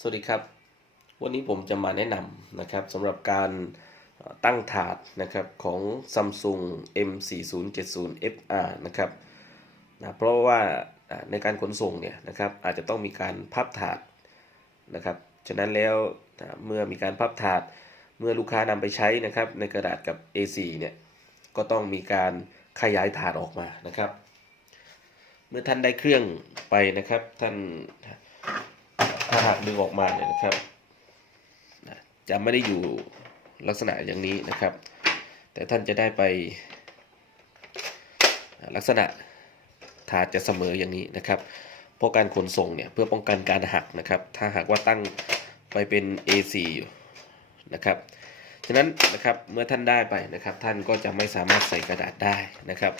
สวัสดีครับ วันนี้ผมจะมาแนะนำนะครับสำหรับการตั้งถาดนะครับของ Samsung M4070FR นะครับนะเพราะว่าในการขนส่งเนี่ยนะครับอาจจะต้องมีการพับถาดนะครับฉะนั้นแล้วเมื่อมีการพับถาดเมื่อลูกค้านำไปใช้นะครับในกระดาษกับ A4 เนี่ยก็ต้องมีการขยายถาดออกมานะครับ เมื่อท่านได้เครื่องไปนะครับท่าน หากดึงออกมาเนี่ยนะครับจะไม่ได้อยู่ลักษณะอย่างนี้นะครับ แต่ท่านจะได้ไปลักษณะถาดจะเสมออย่างนี้นะครับ เพราะการขนส่งเนี่ยเพื่อป้องกันการหักนะครับ ถ้าหากว่าตั้งไปเป็น A4 อยู่นะครับ ฉะนั้นนะครับเมื่อท่านได้ไปนะครับ ท่านก็จะไม่สามารถใส่กระดาษได้นะครับ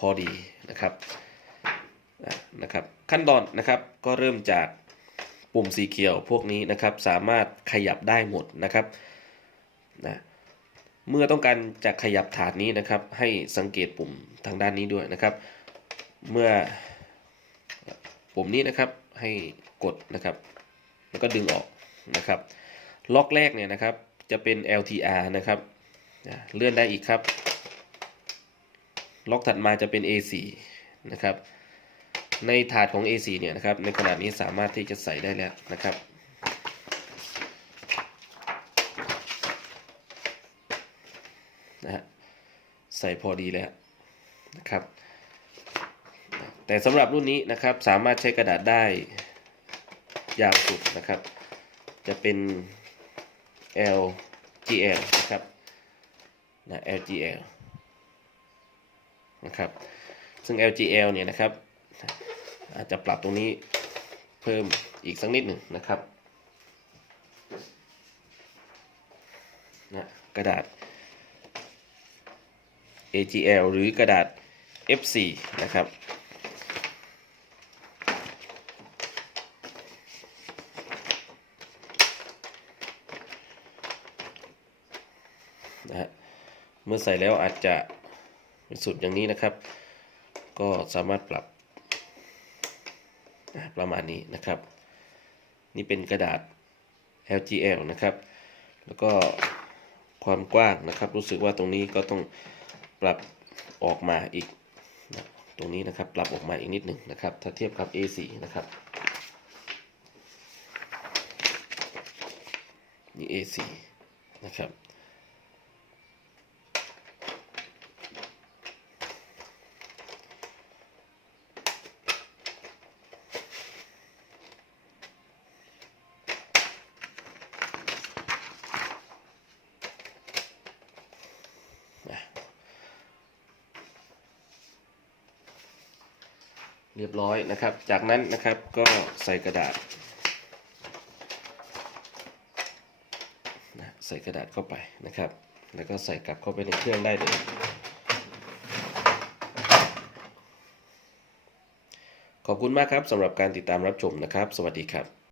พอดีนะครับนะครับ ขั้นตอนนะครับก็เริ่มจาก ปุ่มสีเขียวพวกนี้นะครับสามารถขยับได้หมดนะครับนะเมื่อต้องการจะขยับถาดนี้นะครับ ให้สังเกตปุ่มทางด้านนี้ด้วยนะครับ เมื่อปุ่มนี้นะครับให้กดนะครับ แล้วก็ดึงออกนะครับ ล็อกแรกเนี่ยนะครับจะเป็น LTR นะครับเลื่อนได้อีกครับ ล็อกถัดมาจะเป็น A4 นะครับ ในถาดของ A4 เนี่ยนะครับ ในขนาดนี้สามารถที่จะใส่ได้แล้วนะครับ นะฮะใส่พอดีแล้วนะครับ แต่สำหรับรุ่นนี้นะครับสามารถใช้กระดาษได้ยาวสุดนะครับ จะเป็น LGL นะครับนะ LGL นะครับ ซึ่ง LGL เนี่ยนะครับ อาจจะปรับตรงนี้เพิ่มอีกสักนิดหนึ่งนะครับนะกระดาษ AGL หรือกระดาษ F4 นะครับนะเมื่อใส่แล้วอาจจะเป็นสุดอย่างนี้นะครับ ก็สามารถปรับ ประมาณนี้นะครับ นี่เป็นกระดาษ LGL นะครับ แล้วก็ความกว้างนะครับ รู้สึกว่าตรงนี้ก็ต้องปรับออกมาอีก ตรงนี้นะครับ ปรับออกมาอีกนิดหนึ่งนะครับ ถ้าเทียบกับ A4 นะครับนี่ A4 นะครับ เรียบร้อยนะครับ จากนั้นนะครับก็ใส่กระดาษนะใส่กระดาษเข้าไปนะครับ แล้วก็ใส่กลับเข้าไปในเครื่องได้เลยขอบคุณมากครับสำหรับการติดตามรับชมนะครับ สวัสดีครับ